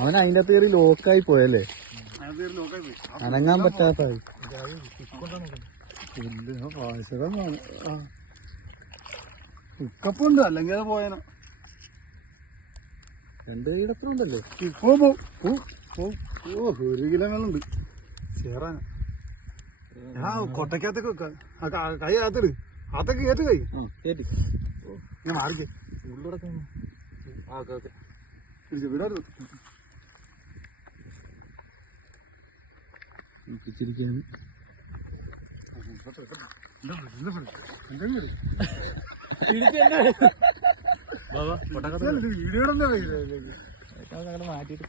അവൻ അതിന്റെ പേര് ലോക്കായി പോയല്ലേ, അനങ്ങാൻ പറ്റാത്തായി. ഉക്കപ്പുണ്ട്, അല്ലെങ്കിൽ അത് പോയാനോ. 2 കൈടത്തിലുണ്ടല്ലേ ഇപ്പൊ 1 കിലോ മേലുണ്ട് ചേറാൻ. കൊട്ടക്കകത്തൊക്കെ വെക്കാം, കൈ അകത്തിട്, അതൊക്കെ കേട്ട് കൈ ഞാൻ മാറിക്കേ വിടരുത്. വീഡിയോ മാറ്റിട്ട്